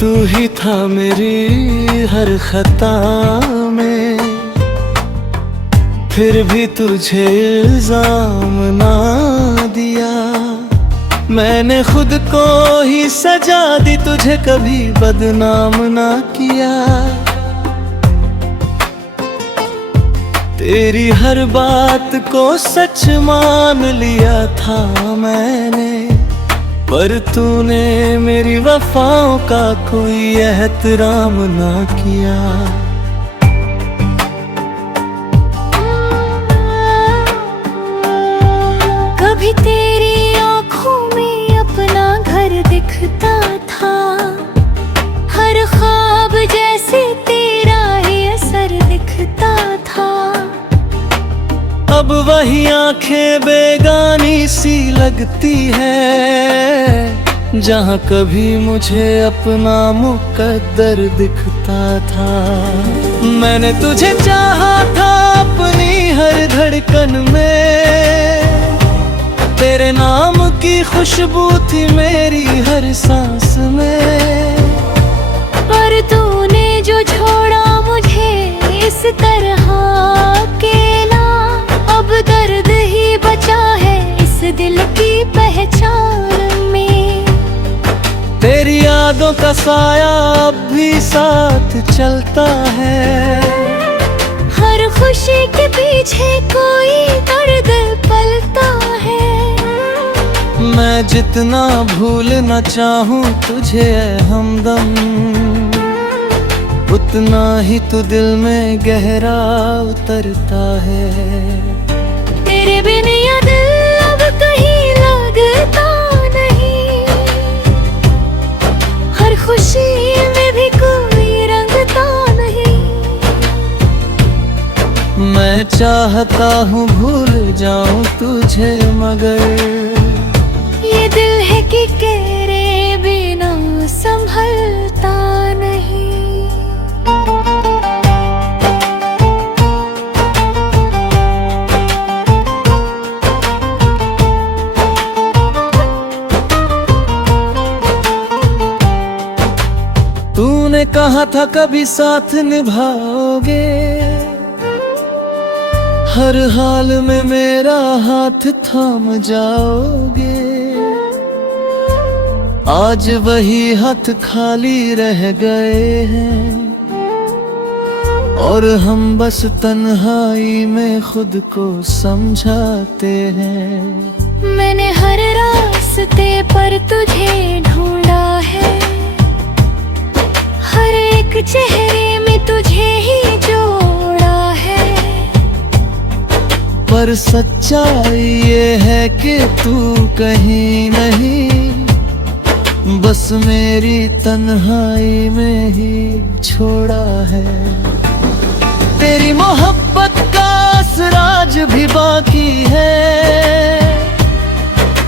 तू ही था मेरी हर खता में, फिर भी तुझे इल्जाम ना दिया। मैंने खुद को ही सजा दी, तुझे कभी बदनाम ना किया। तेरी हर बात को सच मान लिया था मैंने, पर तूने मेरी वफाओं का कोई एहतराम ना किया। कभी तेरी आँखों में अपना घर दिखता था, हर ख्वाब जैसे तेरा ही असर दिखता था। अब वही आंखें बेगानी सी लगती है, जहाँ कभी मुझे अपना मुकद्दर दिखता था। मैंने तुझे चाहा था अपनी हर धड़कन में, तेरे नाम की खुशबू थी मेरी हर सांस में। पर तूने जो छोड़ा मुझे इस तरह अकेला, अब दर्द ही बचा है इस दिल की पहचान में। तेरी यादों का साया अब भी साथ चलता है, हर खुशी के पीछे कोई दर्द पलता है। मैं जितना भूलना चाहूँ तुझे ऐ हमदम, उतना ही तू दिल में गहरा उतरता है। तेरे बिन ये दिल अब कहीं लगता नहीं, हर खुशी में भी कोई रंगता नहीं। मैं चाहता हूँ भूल जाऊँ तुझे, मगर ये दिल है कि तेरे बिना संभलता नहीं। तूने कहा था कभी साथ निभाओगे, हर हाल में मेरा हाथ थाम जाओगे। आज वही हाथ खाली रह गए हैं, और हम बस तन्हाई में खुद को समझाते हैं। मैंने हर रास्ते पर तुझे ढूंढा है, हर एक चेहरे में तुझे ही जोड़ा है। पर सच्चाई ये है कि तू कहीं नहीं, बस मेरी तन्हाई में ही छोड़ा है। तेरी मोहब्बत का असराज भी बाकी है,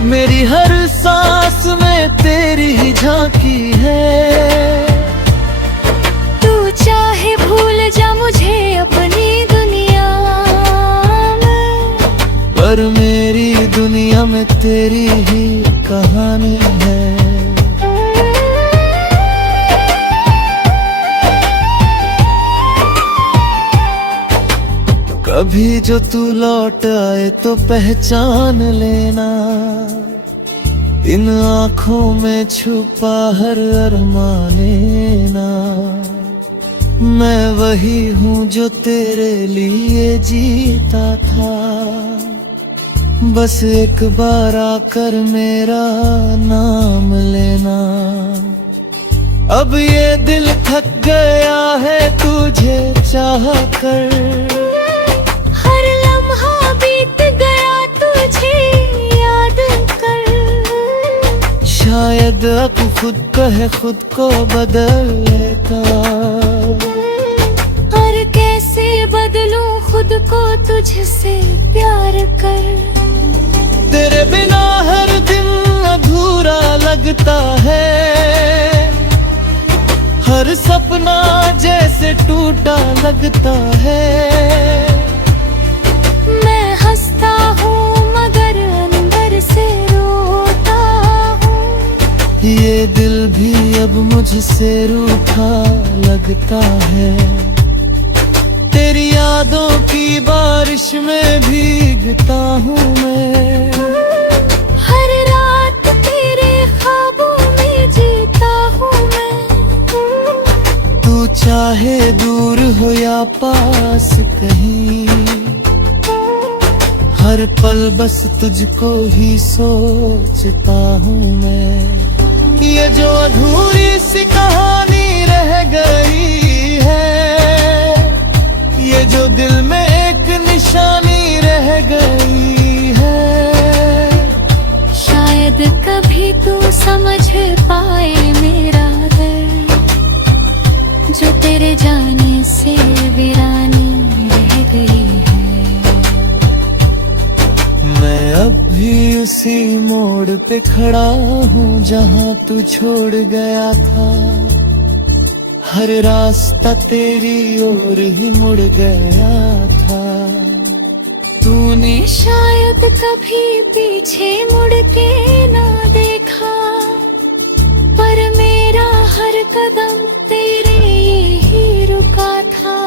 मेरी हर सांस में तेरी ही झांकी है। तू चाहे भूल जा मुझे अपनी दुनिया में, पर मेरी दुनिया में तेरी ही कहानी है। कभी जो तू लौट आए तो पहचान लेना, इन आँखों में छुपा हर अरमाने ना। मैं वही हूँ जो तेरे लिए जीता था, बस एक बार आकर मेरा नाम लेना। अब ये दिल थक गया है तुझे चाह कर, हर लम्हा बीत गया तुझे याद कर। शायद अब खुद कहे खुद को बदल लेता, और कैसे बदलूं खुद को तुझसे प्यार कर। तेरे बिना हर दिन अधूरा लगता है, हर सपना जैसे टूटा लगता है। मैं हंसता हूँ मगर अंदर से रोता हूँ, ये दिल भी अब मुझसे रूठा लगता है। तेरी यादों की बारिश में भीगता हूँ मैं। हर रात तेरे ख्वाबों में जीता हूँ मैं। तू चाहे दूर हो या पास कहीं, हर पल बस तुझको ही सोचता हूँ मैं। ये जो अधूरी सी कहानी रह गई है, ये जो दिल में एक निशानी रह गई है। शायद कभी तू समझ पाए मेरा दर्द, जो तेरे जाने से वीरानी रह गई है। मैं अब भी उसी मोड़ पे खड़ा हूँ जहाँ तू छोड़ गया था। हर रास्ता तेरी ओर ही मुड़ गया था। तूने शायद कभी पीछे मुड़ के ना देखा, पर मेरा हर कदम तेरे ही रुका था।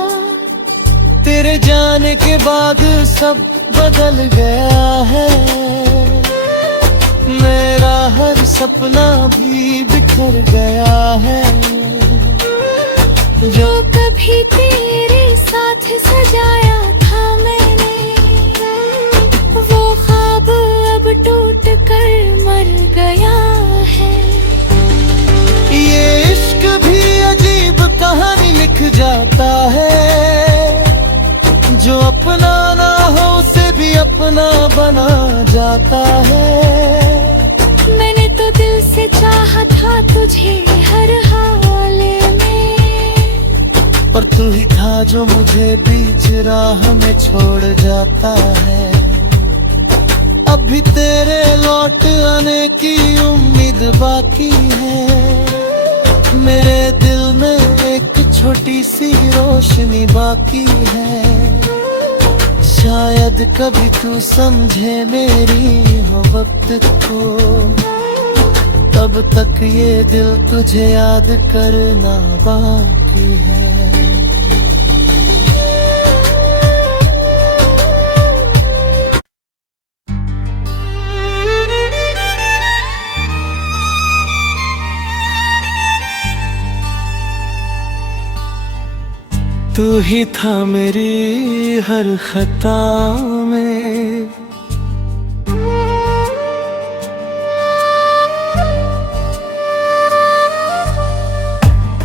तेरे जाने के बाद सब बदल गया है, मेरा हर सपना भी बिखर गया है। जो कभी तेरे साथ सजाया था मैंने, वो ख्वाब अब टूट कर मर गया है। ये इश्क भी अजीब कहानी लिख जाता है, जो अपना ना हो उसे भी अपना बना जाता है। मैंने तो दिल से चाहा था तुझे हर हाल में, पर तू ही था जो मुझे बीच राह में छोड़ जाता है। अब भी तेरे लौट आने की उम्मीद बाकी है। मेरे दिल में एक छोटी सी रोशनी बाकी है। शायद कभी तू समझे मेरी मोहब्बत को, तब तक ये दिल तुझे याद करना बाकी है। तू ही था मेरी हर खता में,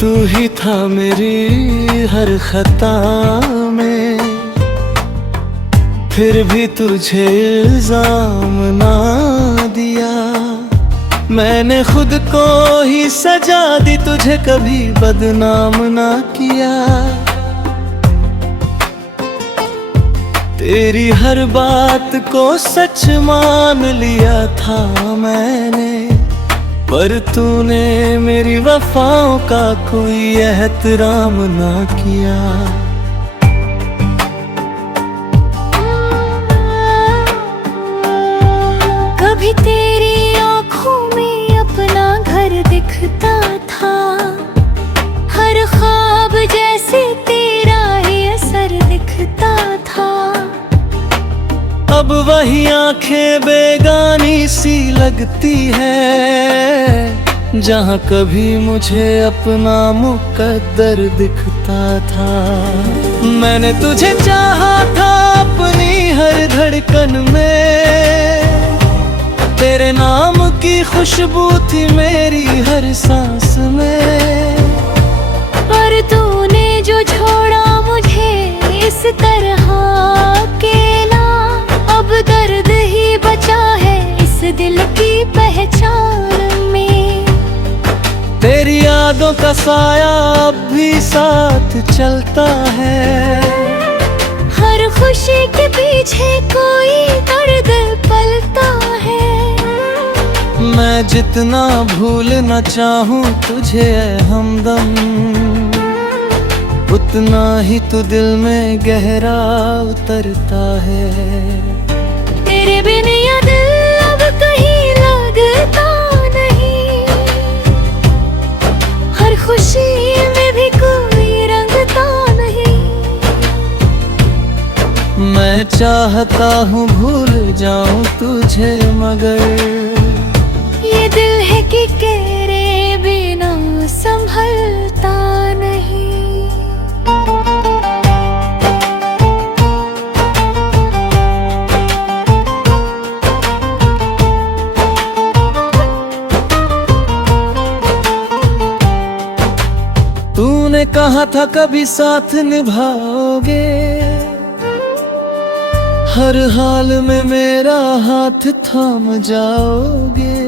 तू ही था मेरी हर खता में। फिर भी तुझे इल्जाम ना दिया, मैंने खुद को ही सजा दी, तुझे कभी बदनाम ना किया। तेरी हर बात को सच मान लिया था मैंने, पर तूने मेरी वफाओं का कोई एहतराम ना किया। कभी तेरी आँखों में अपना घर दिखता था, हर ख्वाब जैसे तेरा ही असर दिखता था। अब वही आंखें बेगानी सी लगती है, जहाँ कभी मुझे अपना मुकद्दर दिखता था। मैंने तुझे चाहा था अपनी हर धड़कन में, तेरे नाम की खुशबू थी मेरी हर सांस में। पर तूने जो छोड़ा मुझे इस तरह अकेला, अब दर्द ही बचा है इस दिल की पहचान में। तेरी यादों का साया अब भी साथ चलता है, हर खुशी के पीछे कोई दर्द पलता है। मैं जितना भूलना चाहूँ तुझे ऐ हमदम, उतना ही तू दिल में गहरा उतरता है। तेरे बिन ये दिल अब कहीं लगता नहीं, चाहता हूँ भूल जाऊं तुझे, मगर ये दिल है कि तेरे बिना संभलता नहीं। तूने कहा था कभी साथ निभाओगे, हर हाल में मेरा हाथ थाम जाओगे।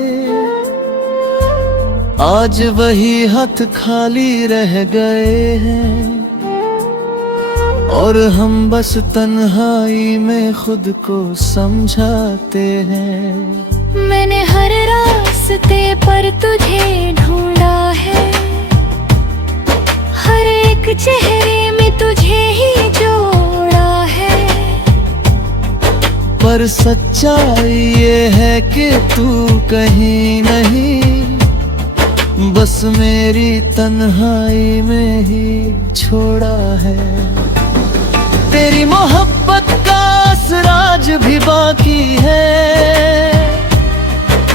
आज वही हाथ खाली रह गए हैं और हम बस तन्हाई में खुद को समझाते हैं। मैंने हर रास्ते पर तुझे ढूंढा है, हर एक चेहरे में तुझे ही जोड़ा है। पर सच्चाई ये है कि तू कहीं नहीं, बस मेरी तन्हाई में ही छोड़ा है। तेरी मोहब्बत का असराज भी बाकी है,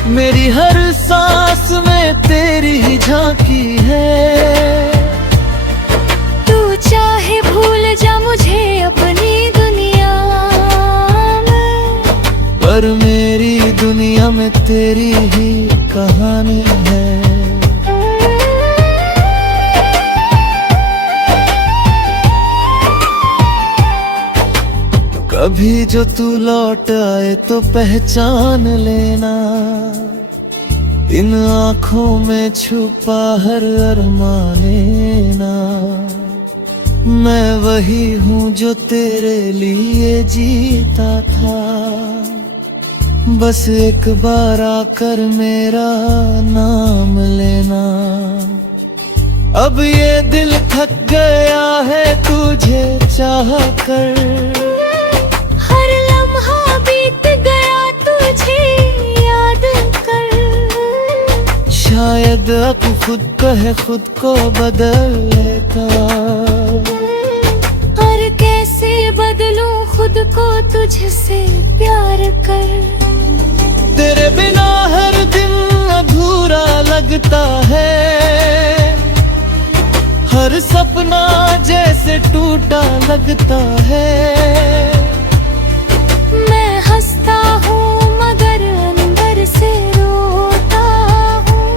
मेरी हर सांस में तेरी ही झांकी है। तू चाहे भूल जा मुझे अपनी दुनिया में, पर मेरी दुनिया में तेरी ही कहानी है। कभी जो तू लौट आए तो पहचान लेना, इन आँखों में छुपा हर अरमानेना। मैं वही हूँ जो तेरे लिए जीता था, बस एक बार आकर मेरा नाम लेना। अब ये दिल थक गया है तुझे चाह कर, हर लम्हा बीत गया तुझे याद कर। शायद अब खुद कहे खुद को बदल लेता, और कैसे बदलूं खुद को तुझसे प्यार कर। तेरे बिना हर दिन अधूरा लगता है, हर सपना जैसे टूटा लगता है। मैं हंसता हूँ मगर अंदर से रोता हूँ,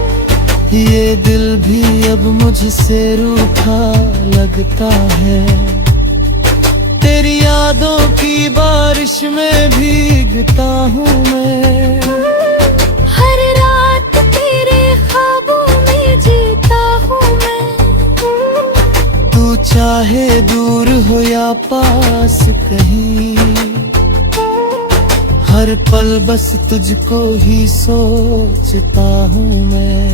ये दिल भी अब मुझसे रूठा लगता है। तेरी यादों की बारिश में भीगता हूँ मैं, हर रात तेरे ख्वाबों में जीता हूँ मैं। तू चाहे दूर हो या पास कहीं, हर पल बस तुझको ही सोचता हूँ मैं।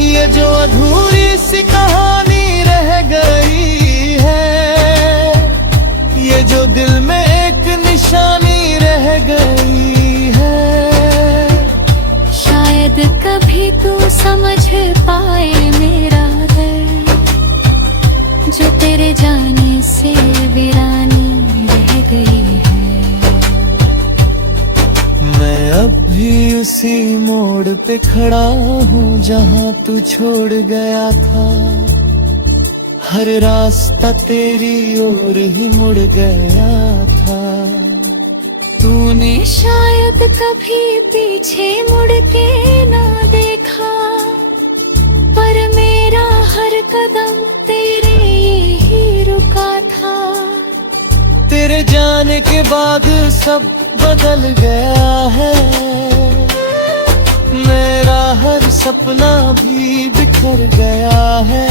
ये जो अधूरी सी कहानी रह गई है, ये जो दिल में एक निशानी रह गई है। शायद कभी तू समझ पाए मेरा दर्द, जो तेरे जाने से वीरानी रह गई है। मैं अब भी उसी मोड़ पे खड़ा हूँ जहाँ तू छोड़ गया था, हर रास्ता तेरी ओर ही मुड़ गया था। तूने शायद कभी पीछे मुड़ के ना देखा, पर मेरा हर कदम तेरे ही रुका था। तेरे जाने के बाद सब बदल गया है, मेरा हर सपना भी बिखर गया है।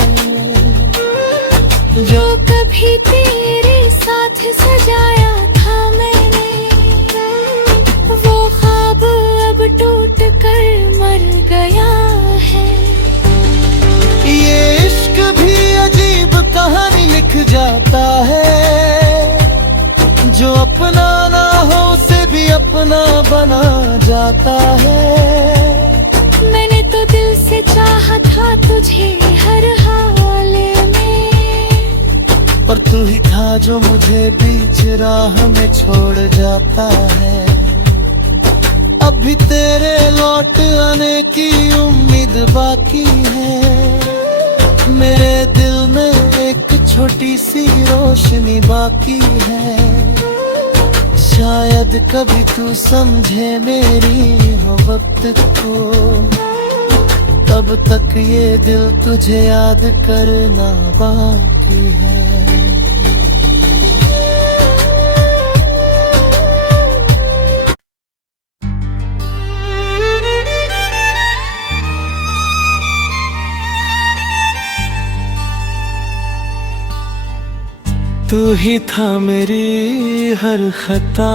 जो कभी तेरे साथ सजाया था मैंने, वो ख्वाब अब टूट कर मर गया है। ये इश्क भी अजीब कहानी लिख जाता है, जो अपना ना हो उसे भी अपना बना जाता है। मैंने तो दिल से चाहा था तुझे हर हाल में, पर तू ही था जो मुझे बीच राह में छोड़ जाता है। अभी तेरे लौट आने की उम्मीद बाकी है। मेरे दिल में एक छोटी सी रोशनी बाकी है। शायद कभी तू समझे मेरी मोहब्बत को, तब तक ये दिल तुझे याद करना बाकी है। तू ही था मेरी हर खता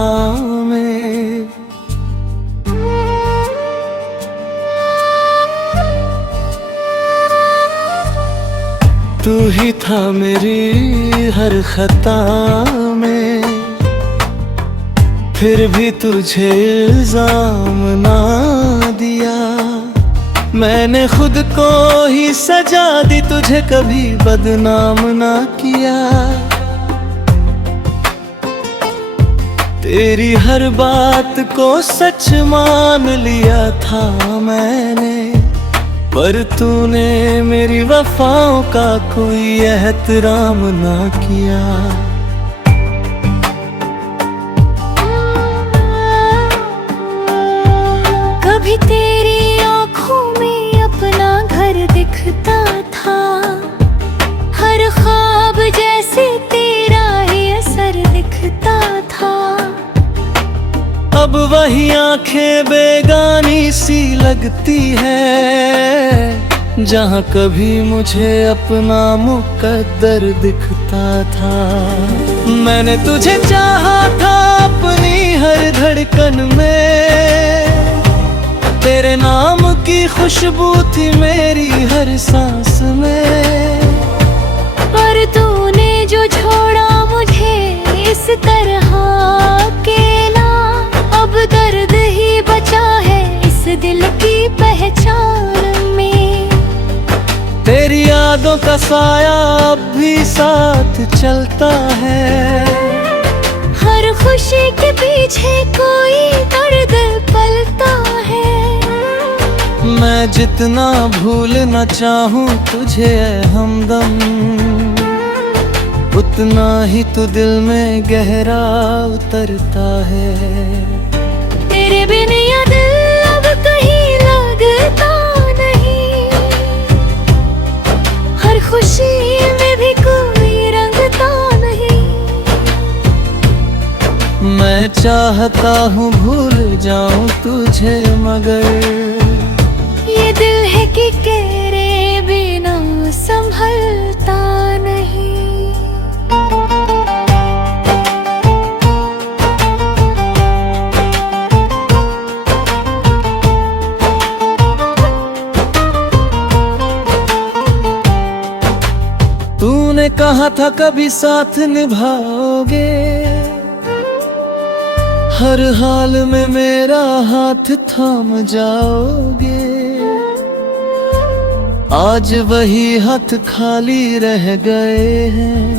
में, तू ही था मेरी हर खता में। फिर भी तुझे इल्जाम ना दिया, मैंने खुद को ही सजा दी, तुझे कभी बदनाम ना किया। तेरी हर बात को सच मान लिया था मैंने, पर तूने मेरी वफाओं का कोई एहतराम ना किया। कभी तेरी आँखों में अपना घर दिखता था, हर ख्वाब जैसे तेरा ही असर दिखता था। अब वही आंखें बेगानी सी लगती है, जहाँ कभी मुझे अपना मुकद्दर दिखता था। मैंने तुझे चाहा था अपनी हर धड़कन में, तेरे नाम की खुशबू थी मेरी हर सांस में। पर तूने जो छोड़ा मुझे इस तरह अकेला, अब दर्द ही बचा है इस दिल की पहचान में। तेरी यादों का साया अब भी साथ चलता है, हर खुशी के पीछे कोई दर्द पलता है। मैं जितना भूलना चाहूँ तुझे ऐ हमदम, उतना ही तू दिल में गहरा उतरता है। तेरे बिन ये दिल अब कहीं लगता नहीं, हर खुशी में भी कोई रंगता नहीं। मैं चाहता हूँ भूल जाऊँ तुझे, मगर ये दिल है कि तेरे बिना संभलता नहीं। तूने कहा था कभी साथ निभाओगे, हर हाल में मेरा हाथ थाम जाओगे। आज वही हाथ खाली रह गए हैं,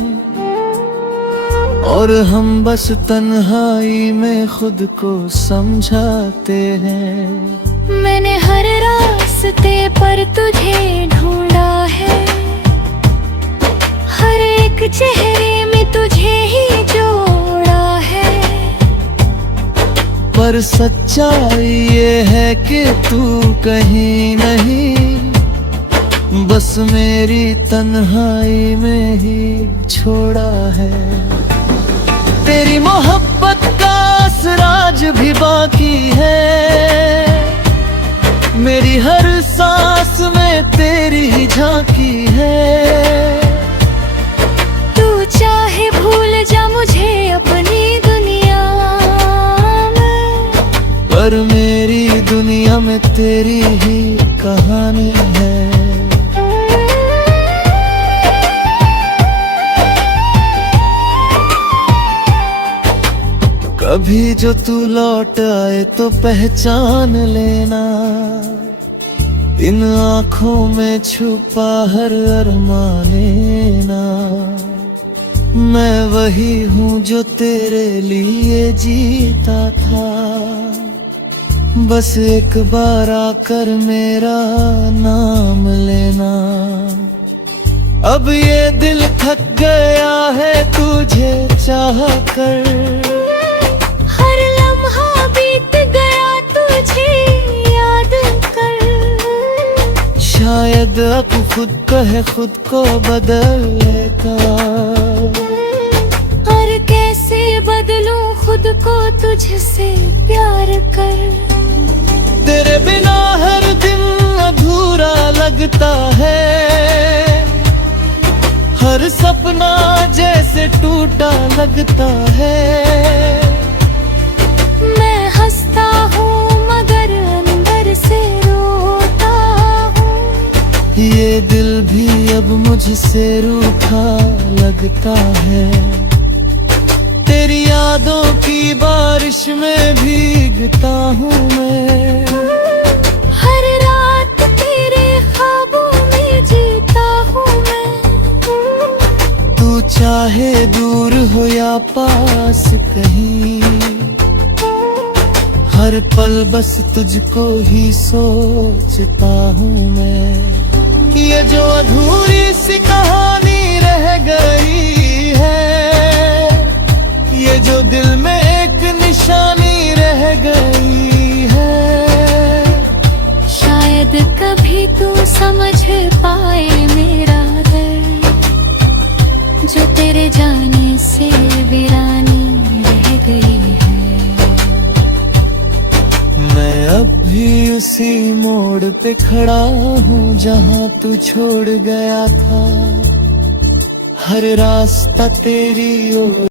और हम बस तन्हाई में खुद को समझाते हैं। मैंने हर रास्ते पर तुझे ढूंढा है, हर एक चेहरे में तुझे ही जोड़ा है। पर सच्चाई ये है कि तू कहीं नहीं, बस मेरी तन्हाई में ही छोड़ा है। तेरी मोहब्बत का असराज भी बाकी है, मेरी हर सांस में तेरी ही झांकी है। तू चाहे भूल जा मुझे अपनी दुनिया में, पर मेरी दुनिया में तेरी ही कहानी है। कभी जो तू लौट आए तो पहचान लेना, इन आँखों में छुपा हर अरमाने ना। मैं वही हूँ जो तेरे लिए जीता था, बस एक बार आकर मेरा नाम लेना। अब ये दिल थक गया है तुझे चाह कर, हर लम्हा बीत गया तुझे याद कर। शायद अब खुद कहे खुद को बदलेगा, और कैसे बदलूं खुद को तुझसे प्यार कर। तेरे बिना हर दिन अधूरा लगता है, हर सपना जैसे टूटा लगता है। मैं हंसता हूँ मगर अंदर से रोता हूँ, ये दिल भी अब मुझसे रूठा लगता है। तेरी यादों की बारिश में भीगता हूँ मैं, हर रात तेरे ख्वाबों में जीता हूँ मैं। तू चाहे दूर हो या पास कहीं, हर पल बस तुझको ही सोचता हूँ मैं। ये जो अधूरी सी कहानी रह गई है, ये जो दिल में एक निशानी रह गई है। शायद कभी तू समझ पाए मेरा दर्द, जो तेरे जाने से वीरानी रह गई है। मैं अब भी उसी मोड़ पे खड़ा हूँ जहाँ तू छोड़ गया था, हर रास्ता तेरी ओर